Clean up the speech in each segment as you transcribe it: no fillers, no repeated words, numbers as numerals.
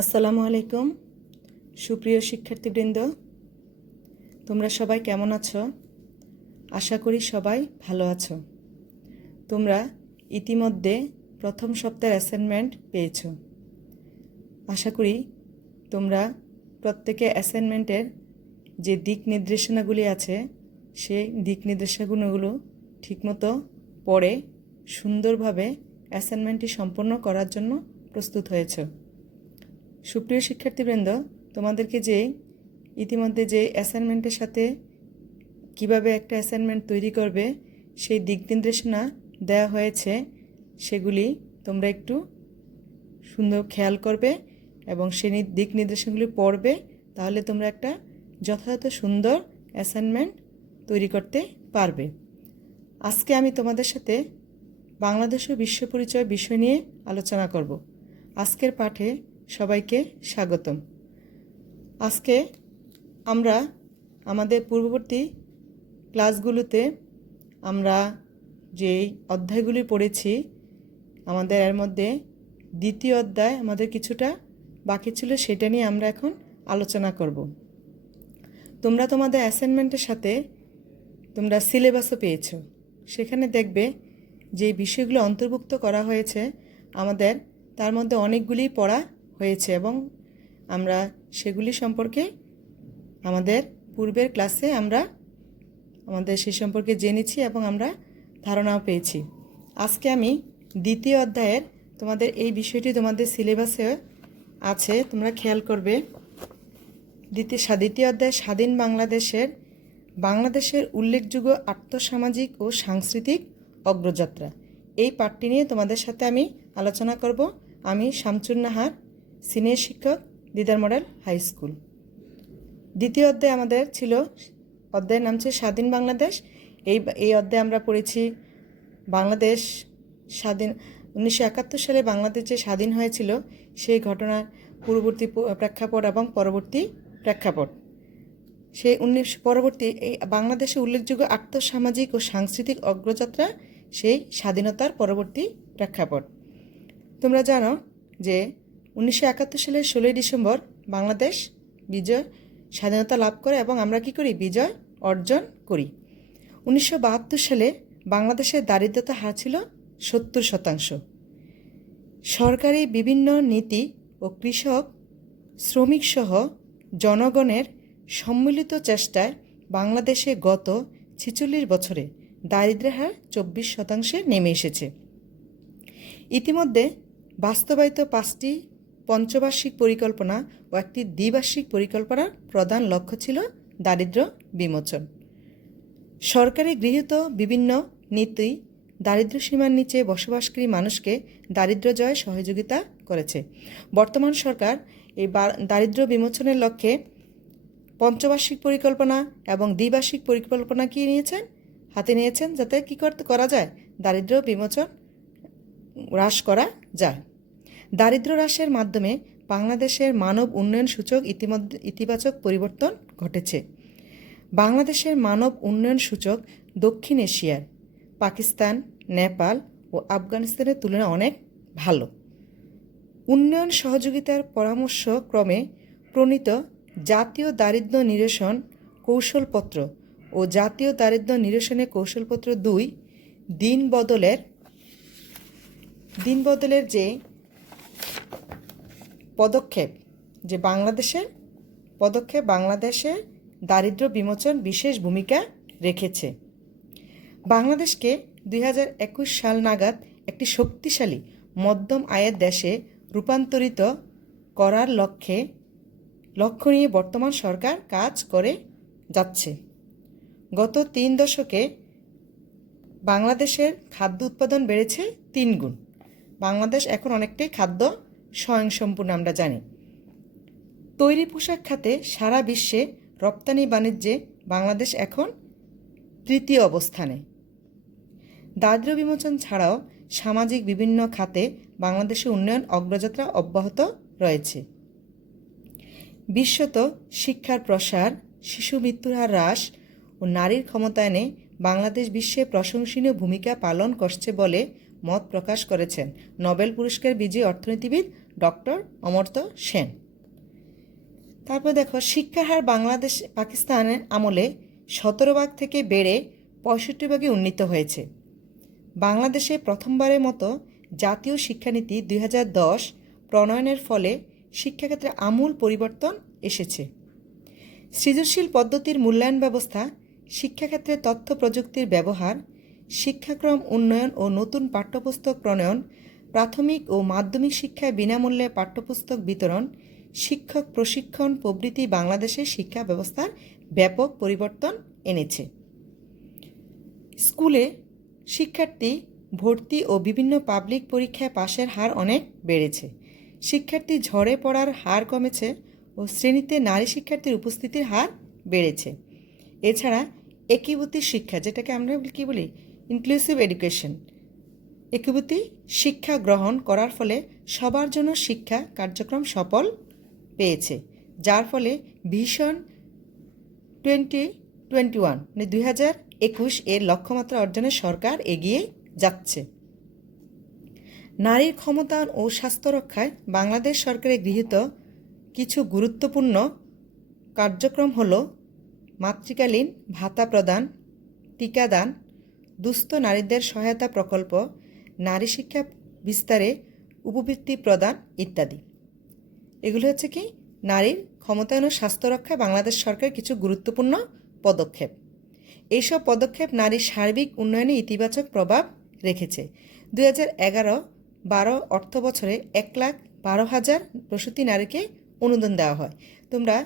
আসসালামু আলাইকুম সুপ্রিয় শিক্ষার্থীবৃন্দ, তোমরা সবাই কেমন আছো? আশা করি সবাই ভালো আছো। তোমরা ইতিমধ্যে প্রথম সপ্তাহের অ্যাসাইনমেন্ট পেয়েছো। আশা করি তোমরা প্রত্যেকে অ্যাসাইনমেন্টের যে দিক নির্দেশনাগুলি আছে সেই দিক নির্দেশনাগুলো ঠিকমতো পড়ে সুন্দরভাবে অ্যাসাইনমেন্টটি সম্পন্ন করার জন্য প্রস্তুত হয়েছো। সুপ্রিয় শিক্ষার্থীবৃন্দ, তোমাদেরকে ইতিমধ্যে যে অ্যাসাইনমেন্টের সাথে কিভাবে একটা অ্যাসাইনমেন্ট তৈরি করবে সেই দিক নির্দেশনা দেওয়া হয়েছে, সেগুলি তোমরা একটু সুন্দর খেয়াল করবে এবং সেই দিক নির্দেশনাগুলি পড়বে। তাহলে তোমরা একটা যথাযথ সুন্দর অ্যাসাইনমেন্ট তৈরি করতে পারবে। আজকে আমি তোমাদের সাথে বাংলাদেশ ও বিশ্ব পরিচয় বিষয় নিয়ে আলোচনা করব। আজকের পাঠে সবাইকে স্বাগতম। আজকে আমরা আমাদের পূর্ববর্তী ক্লাসগুলোতে আমরা যেই অধ্যায়গুলি পড়েছি, আমাদের এর মধ্যে দ্বিতীয় অধ্যায় আমাদের কিছুটা বাকি ছিল, সেটা নিয়ে আমরা এখন আলোচনা করব। তোমরা তোমাদের অ্যাসাইনমেন্টের সাথে তোমরা সিলেবাসও পেয়েছো। সেখানে দেখবে যে বিষয়গুলো অন্তর্ভুক্ত করা হয়েছে আমাদের, তার মধ্যে অনেকগুলি পড়া হয়েছে এবং আমরা সেগুলি সম্পর্কে আমাদের পূর্বের ক্লাসে আমরা সে সম্পর্কে জেনেছি এবং আমরা ধারণাও পেয়েছি। আজকে আমি দ্বিতীয় অধ্যায়ের তোমাদের এই বিষয়টি তোমাদের সিলেবাসে আছে, তোমরা খেয়াল করবে। দ্বিতীয় অধ্যায় স্বাধীন বাংলাদেশের উল্লেখযোগ্য আর্থসামাজিক ও সাংস্কৃতিক অগ্রযাত্রা, এই পাঠটি নিয়ে তোমাদের সাথে আমি আলোচনা করব। আমি শামসুন নাহার, সিনিয়র শিক্ষক, দিদার মডেল হাই স্কুল। দ্বিতীয় অধ্যায় আমাদের ছিল, অধ্যায়ের নাম ছিল স্বাধীন বাংলাদেশ। এই অধ্যায়ে আমরা পড়েছি বাংলাদেশ 1971 সালে বাংলাদেশ যে স্বাধীন হয়েছিল সেই ঘটনার পূর্ববর্তী প্রেক্ষাপট এবং পরবর্তী প্রেক্ষাপট। সেই এই বাংলাদেশে উল্লেখযোগ্য আর্থসামাজিক ও সাংস্কৃতিক অগ্রযাত্রা, সেই স্বাধীনতার পরবর্তী প্রেক্ষাপট। তোমরা জানো যে 1971 সালের 16ই ডিসেম্বর বাংলাদেশ স্বাধীনতা লাভ করে এবং আমরা কি করি? বিজয় অর্জন করি। 1972 সালে বাংলাদেশের দারিদ্রতা হার ছিল 70%। সরকারি বিভিন্ন নীতি ও কৃষক শ্রমিক সহ জনগণের সম্মিলিত চেষ্টায় বাংলাদেশে গত 46 বছরে দারিদ্র্যের হার 24% নেমে এসেছে। ইতিমধ্যে বাস্তবায়িত 5টি পঞ্চবার্ষিক পরিকল্পনা ও একটি দ্বিবার্ষিক পরিকল্পনার প্রধান লক্ষ্য ছিল দারিদ্র্য বিমোচন। সরকারি গৃহীত বিভিন্ন নীতি দারিদ্র্য সীমার নিচে বসবাসকারী মানুষকে দারিদ্র্য জয়ে সহযোগিতা করেছে। বর্তমান সরকার এই দারিদ্র্য বিমোচনের লক্ষ্যে পঞ্চবার্ষিক পরিকল্পনা এবং দ্বিবার্ষিক পরিকল্পনা হাতে নিয়েছেন, যাতে কি করা যায়? দারিদ্র্য বিমোচন হ্রাস করা যায়। দারিদ্র্য হ্রাসের মাধ্যমে বাংলাদেশের মানব উন্নয়ন সূচক ইতিবাচক পরিবর্তন ঘটেছে। বাংলাদেশের মানব উন্নয়ন সূচক দক্ষিণ এশিয়ার পাকিস্তান, নেপাল ও আফগানিস্তানের তুলনায় অনেক ভালো। উন্নয়ন সহযোগিতার পরামর্শ ক্রমে প্রণীত জাতীয় দারিদ্র্য নিরসন কৌশলপত্র ও জাতীয় দারিদ্র্য নিরসনের কৌশলপত্র 2 দিন বদলের যে পদক্ষেপ, যে বাংলাদেশের দারিদ্র্য বিমোচন বিশেষ ভূমিকা রেখেছে। বাংলাদেশকে 2021 সাল নাগাদ একটি শক্তিশালী মধ্যম আয়ের দেশে রূপান্তরিত করার লক্ষ্য নিয়ে বর্তমান সরকার কাজ করে যাচ্ছে। গত 3 দশকে বাংলাদেশের খাদ্য উৎপাদন বেড়েছে 3 গুণ। বাংলাদেশ এখন অনেকটাই খাদ্য স্বয়ংসম্পূর্ণ, আমরা জানি। তৈরি পোশাক খাতে সারা বিশ্বে রপ্তানি বাণিজ্যে বাংলাদেশ এখন 3য় অবস্থানে। দারিদ্র্য বিমোচন ছাড়াও সামাজিক বিভিন্ন খাতে বাংলাদেশের উন্নয়ন অগ্রযাত্রা অব্যাহত রয়েছে। বিশ্বত শিক্ষার প্রসার, শিশু মৃত্যুর হার হ্রাস ও নারীর ক্ষমতায়নে বাংলাদেশ বিশ্বে প্রশংসনীয় ভূমিকা পালন করছে বলে মত প্রকাশ করেছেন নোবেল পুরস্কার বিজয়ী অর্থনীতিবিদ ডক্টর অমর্ত্য সেন। তারপর দেখো, শিক্ষার হার বাংলাদেশ পাকিস্তানের আমলে 17 ভাগ থেকে বেড়ে 65 ভাগে উন্নীত হয়েছে। বাংলাদেশে প্রথমবারের মতো জাতীয় শিক্ষানীতি 2010 প্রণয়নের ফলে শিক্ষাক্ষেত্রে আমূল পরিবর্তন এসেছে। সৃজনশীল পদ্ধতির মূল্যায়ন ব্যবস্থা, শিক্ষাক্ষেত্রে তথ্য প্রযুক্তির ব্যবহার, শিক্ষাক্রম উন্নয়ন ও নতুন পাঠ্যপুস্তক প্রণয়ন, প্রাথমিক ও মাধ্যমিক শিক্ষায় বিনামূল্যে পাঠ্যপুস্তক বিতরণ, শিক্ষক প্রশিক্ষণ প্রভৃতি বাংলাদেশের শিক্ষা ব্যবস্থার ব্যাপক পরিবর্তন এনেছে। স্কুলে শিক্ষার্থী ভর্তি ও বিভিন্ন পাবলিক পরীক্ষায় পাশের হার অনেক বেড়েছে। শিক্ষার্থী ঝরে পড়ার হার কমেছে ও শ্রেণীতে নারী শিক্ষার্থীর উপস্থিতির হার বেড়েছে। এছাড়া একীভূতি শিক্ষা, যেটাকে আমরা কি বলি, ইনক্লুসিভ এডুকেশন, একীভূতি শিক্ষা গ্রহণ করার ফলে সবার জন্য শিক্ষা কার্যক্রম সফল পেয়েছে, যার ফলে ভিশন 2021 মানে 2021 এর লক্ষ্যমাত্রা অর্জনে সরকার এগিয়ে যাচ্ছে। নারীর ক্ষমতায়ন ও স্বাস্থ্য রক্ষায় বাংলাদেশ সরকারের গৃহীত কিছু গুরুত্বপূর্ণ কার্যক্রম হল মাতৃকালীন ভাতা প্রদান, টিকাদান, দুস্থ নারীদের সহায়তা প্রকল্প, নারী শিক্ষা বিস্তারে উপবৃত্তি প্রদান ইত্যাদি। এগুলো হচ্ছে কি নারীর ক্ষমতায়ন ও স্বাস্থ্য রক্ষায় বাংলাদেশ সরকারের কিছু গুরুত্বপূর্ণ পদক্ষেপ। এইসব পদক্ষেপ নারীর সার্বিক উন্নয়নে ইতিবাচক প্রভাব রেখেছে। 2011-12 অর্থ বছরে 1,12,000 প্রসূতি নারীকে অনুদান দেওয়া হয়। তোমরা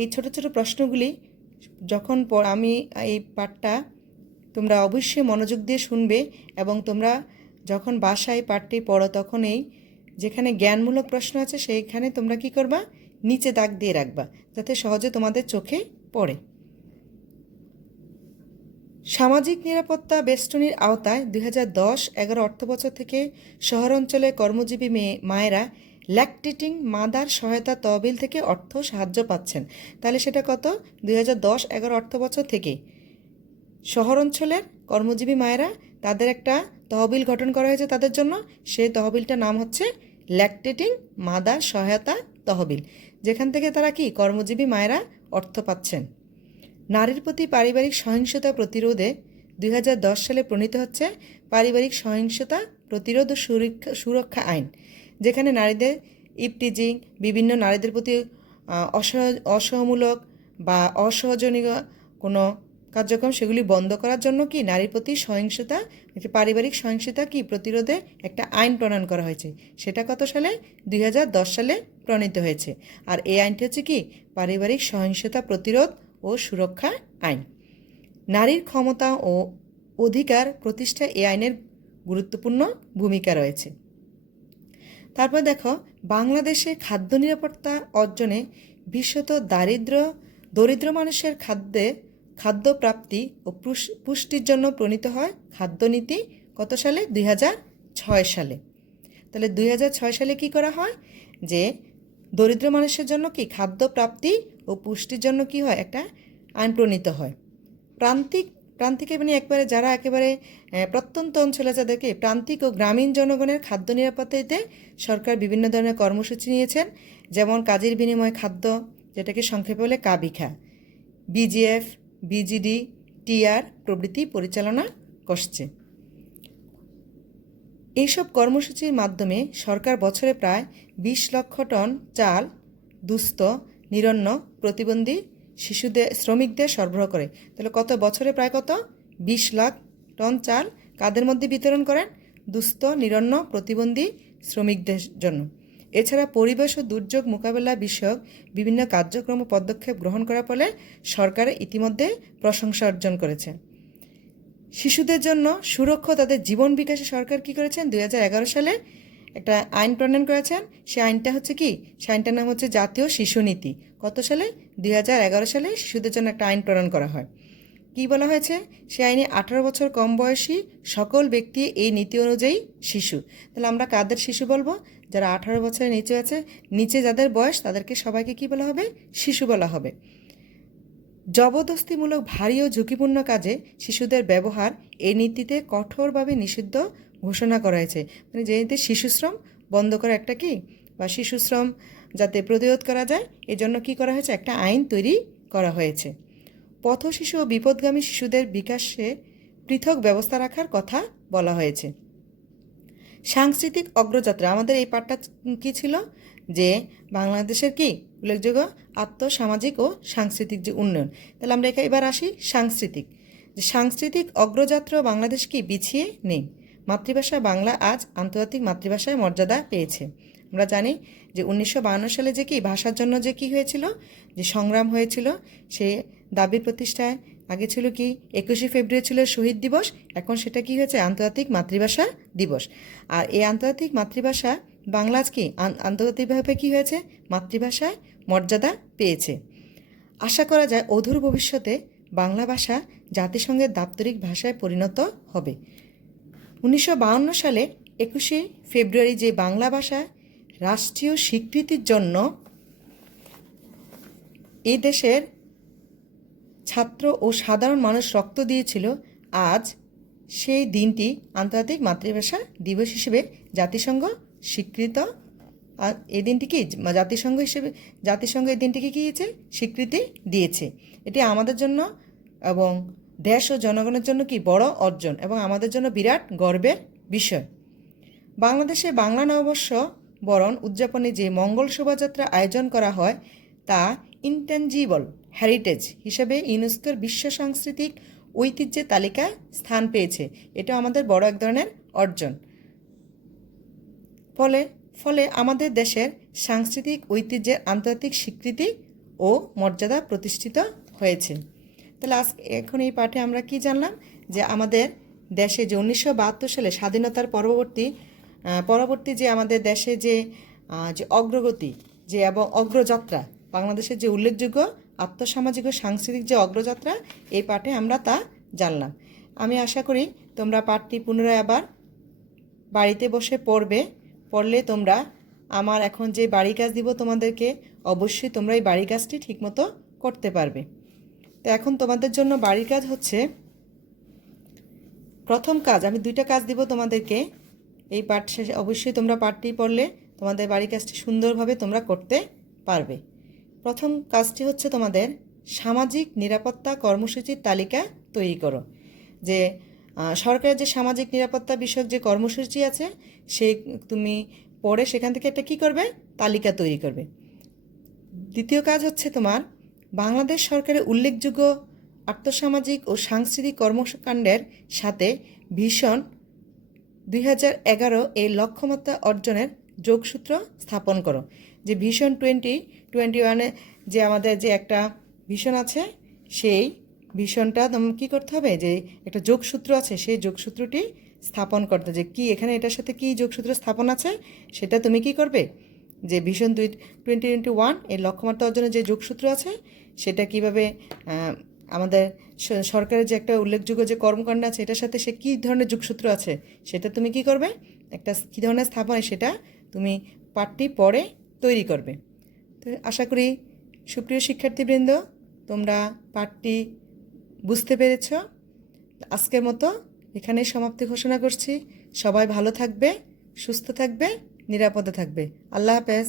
এই ছোট ছোট প্রশ্নগুলি যখন আমি এই পাঠটা তোমরা অবশ্যই মনোযোগ দিয়ে শুনবে এবং তোমরা যখন বাসায় পাঠটি পড়ো তখন এই যেখানে জ্ঞানমূলক প্রশ্ন আছে সেইখানে তোমরা কি করবা, নিচে দাগ দিয়ে রাখবা যাতে সহজে তোমাদের চোখে পড়ে। সামাজিক নিরাপত্তা বেষ্টনীর আওতায় 2010-11 অর্থবছর থেকে শহরাঞ্চলে কর্মজীবী মায়েরা ল্যাকটেটিং মাদার সহায়তা তহবিল থেকে অর্থ সাহায্য পাচ্ছেন। তাহলে সেটা কত? 2010-11 অর্থবছর থেকে শহরাঞ্চলের কর্মজীবী মায়েরা তাদের একটা তহবিল গঠন করা হয়েছে তাদের জন্য। সেই তহবিলটার নাম হচ্ছে ল্যাকটেটিং মাদার সহায়তা তহবিল, যেখান থেকে তারা কি কর্মজীবী মায়েরা অর্থ পাচ্ছেন। নারীর প্রতি পারিবারিক সহিংসতা প্রতিরোধে 2010 সালে প্রণীত হচ্ছে পারিবারিক সহিংসতা প্রতিরোধ ও সুরক্ষা আইন, যেখানে নারীদের ইপটিজিং, বিভিন্ন নারীদের প্রতি অসহমূলক বা অসহজনীয় কোনো কার্যক্রম সেগুলি বন্ধ করার জন্য কি নারীর প্রতি সহিংসতা, পারিবারিক সহিংসতা কি প্রতিরোধে একটা আইন প্রণয়ন করা হয়েছে। সেটা কত সালে? 2010 সালে প্রণীত হয়েছে। আর এই আইনটি হচ্ছে কি পারিবারিক সহিংসতা প্রতিরোধ ও সুরক্ষা আইন। নারীর ক্ষমতা ও অধিকার প্রতিষ্ঠায় এই আইনের গুরুত্বপূর্ণ ভূমিকা রয়েছে। তারপর দেখো, বাংলাদেশে খাদ্য নিরাপত্তা অর্জনে বিশেষত দরিদ্র মানুষের খাদ্য প্রাপ্তি ও পুষ্টির জন্য প্রণীত হয় খাদ্যনীতি কত সালে? 2006 সালে। তাহলে 2006 সালে কি করা হয় যে দরিদ্র মানুষের জন্য কি খাদ্য প্রাপ্তি ও পুষ্টির জন্য কি হয় একটা আইন প্রণীত হয়। প্রান্তিক মানে একবারে যারা একেবারে প্রত্যন্ত অঞ্চলে যাদেরকে প্রান্তিক ও গ্রামীণ জনগণের খাদ্য নিরাপত্তাতে সরকার বিভিন্ন ধরনের কর্মসূচি নিয়েছেন, যেমন কাজের বিনিময়ে খাদ্য, যেটাকে সংক্ষেপে বলে কাবিখা, বিজিএফ, বিজিডি, টিআর প্রভৃতি পরিচালনা করছে। এইসব কর্মসূচির মাধ্যমে সরকার বছরে প্রায় 20 লক্ষ টন চাল দুস্থ, নিরন্ন, প্রতিবন্ধী শ্রমিকদের সরবরাহ করে। তাহলে কত বছরে প্রায় কত? 20 লাখ টন চাল কাদের মধ্যে বিতরণ করেন? দুস্থ, নিরন্ন, প্রতিবন্ধী শ্রমিকদের জন্য। এছাড়া পরিবেশ ও দুর্যোগ মোকাবেলা বিষয়ক বিভিন্ন কার্যক্রম ও পদক্ষেপ গ্রহণ করার ফলে সরকার ইতিমধ্যে প্রশংসা অর্জন করেছে। শিশুদের জন্য সুরক্ষা তাদের জীবন বিকাশে সরকার কি করেছেন? 2011 সালে একটা আইন প্রণয়ন করেছেন। সে আইনটা হচ্ছে কি, সে আইনটার নাম হচ্ছে জাতীয় শিশু নীতি। কত সালে? 2011 সালে শিশুদের জন্য একটা আইন প্রণয়ন করা হয়। কি বলা হয়েছে? সে আইনে 18 বছর কম বয়সী সকল ব্যক্তি এই নীতি অনুযায়ী শিশু। তাহলে আমরা কাদের শিশু বলবো? যারা 18 বছরের নিচে আছে, নিচে যাদের বয়স তাদেরকে সবাইকে কি বলা হবে? শিশু বলা হবে। জবরদস্তিমূলক ভারী ও ঝুঁকিপূর্ণ কাজে শিশুদের ব্যবহার এই নীতিতে কঠোরভাবে নিষিদ্ধ ঘোষণা করা হয়েছে। মানে যে নীতি শিশুশ্রম বন্ধ করা একটা কি বা শিশুশ্রম যাতে প্রতিরোধ করা যায় এজন্য কি করা হয়েছে, একটা আইন তৈরি করা হয়েছে। পথ শিশু ও বিপদগামী শিশুদের বিকাশে পৃথক ব্যবস্থা রাখার কথা বলা হয়েছে। সাংস্কৃতিক অগ্রযাত্রা, আমাদের এই পাঠটা কি ছিল, যে বাংলাদেশের কি উল্লেখযোগ্য আর্থসামাজিক ও সাংস্কৃতিক যে উন্নয়ন। তাহলে আমরা এবার আসি সাংস্কৃতিক, যে সাংস্কৃতিক অগ্রযাত্রা বাংলাদেশ কি পিছিয়ে নেই। মাতৃভাষা বাংলা আজ আন্তর্জাতিক মাতৃভাষায় মর্যাদা পেয়েছে। আমরা জানি যে 1952 সালে যে কি ভাষার জন্য যে কি হয়েছিল, যে সংগ্রাম হয়েছিল, সে দাবি প্রতিষ্ঠায় আগে ছিল কি 21শে ফেব্রুয়ারি ছিল শহীদ দিবস, এখন সেটা কি হয়েছে আন্তর্জাতিক মাতৃভাষা দিবস। আর এই আন্তর্জাতিক মাতৃভাষা বাংলা আজ কি আন্তর্জাতিকভাবে কি হয়েছে, মাতৃভাষায় মর্যাদা পেয়েছে। আশা করা যায় অদূর ভবিষ্যতে বাংলা ভাষা জাতিসংঘের দাপ্তরিক ভাষায় পরিণত হবে। 1952 সালে 21শে ফেব্রুয়ারি যে বাংলা ভাষা রাষ্ট্রীয় স্বীকৃতির জন্য এই দেশের ছাত্র ও সাধারণ মানুষ রক্ত দিয়েছিল, আজ সেই দিনটি আন্তর্জাতিক মাতৃভাষা দিবস হিসেবে জাতিসংঘ স্বীকৃত। আর এই দিনটি কি জাতিসংঘ এই দিনটিকে কী দিয়েছে, স্বীকৃতি দিয়েছে। এটি আমাদের জন্য এবং দেশ ও জনগণের জন্য কি বড় অর্জন এবং আমাদের জন্য বিরাট গর্বের বিষয়। বাংলাদেশে বাংলা নববর্ষ বরণ উদযাপনে যে মঙ্গল শোভাযাত্রা আয়োজন করা হয় তা ইনট্যাঞ্জিবল হেরিটেজ হিসেবে ইউনেস্কোর বিশ্ব সাংস্কৃতিক ঐতিহ্যের তালিকায় স্থান পেয়েছে। এটা আমাদের বড় এক ধরনের অর্জন। ফলে আমাদের দেশের সাংস্কৃতিক ঐতিহ্যের আন্তর্জাতিক স্বীকৃতি ও মর্যাদা প্রতিষ্ঠিত হয়েছে। তাহলে এখন এই পাঠে আমরা কি জানলাম, যে আমাদের দেশে যে 1972 সালে স্বাধীনতার পরবর্তী যে আমাদের দেশে যে অগ্রগতি যে এবং অগ্রযাত্রা, বাংলাদেশের যে উল্লেখযোগ্য আর্থসামাজিক ও সাংস্কৃতিক যে অগ্রযাত্রা, এই পাঠে আমরা তা জানলাম। আমি আশা করি তোমরা পাঠটি পুনরায় আবার বাড়িতে বসে পড়লে তোমরা আমার এখন যে বাড়ি কাজ দিব তোমাদেরকে, অবশ্যই তোমরা এই বাড়ি কাজটি ঠিকমতো করতে পারবে। তো এখন তোমাদের জন্য বাড়ির কাজ হচ্ছে, প্রথম কাজ আমি 2টা কাজ দিব তোমাদেরকে। এই পাঠ শেষে অবশ্যই তোমরা পাঠটি পড়লে তোমাদের বাড়ির কাজটি সুন্দরভাবে তোমরা করতে পারবে। প্রথম কাজটি হচ্ছে তোমাদের সামাজিক নিরাপত্তা কর্মসূচির তালিকা তৈরি করো। যে সরকারের যে সামাজিক নিরাপত্তা বিষয়ক যে কর্মসূচি আছে সেই তুমি পড়ে সেখান থেকে একটা কী করবে, তালিকা তৈরি করবে। দ্বিতীয় কাজ হচ্ছে তোমার বাংলাদেশ সরকারের উল্লেখযোগ্য আর্থসামাজিক ও সাংস্কৃতিক কর্মকাণ্ডের সাথে ভিশন 2011 এই লক্ষ্যমাত্রা অর্জনের যোগসূত্র স্থাপন করো। যে ভিশন 2021 যে আমাদের যে একটা ভিশন আছে, সেই ভিশনটা তোমার কী করতে হবে, যে একটা যোগসূত্র আছে সেই যোগসূত্রটি স্থাপন করতে, যে কি এখানে এটার সাথে কি যোগসূত্র স্থাপন আছে সেটা তুমি কি করবে, যে ভিশন 2021 এই লক্ষ্যমাত্রা অর্জনের যে যোগসূত্র আছে সেটা কিভাবে আমাদের সরকারের যে একটা উল্লেখযোগ্য যে কর্মকাণ্ড আছে এটার সাথে সে কী ধরনের যোগসূত্র আছে সেটা তুমি কি করবে, একটা কী ধরনের স্থাপন সেটা তুমি পাঠটি পড়ে তৈরি করবে। তো আশা করি সুপ্রিয় শিক্ষার্থীবৃন্দ তোমরা পাঠটি বুঝতে পেরেছ। আজকের মতো এখানেই সমাপ্তি ঘোষণা করছি। সবাই ভালো থাকবে, সুস্থ থাকবে, নিরাপদে থাকবে। আল্লাহ হাফেজ।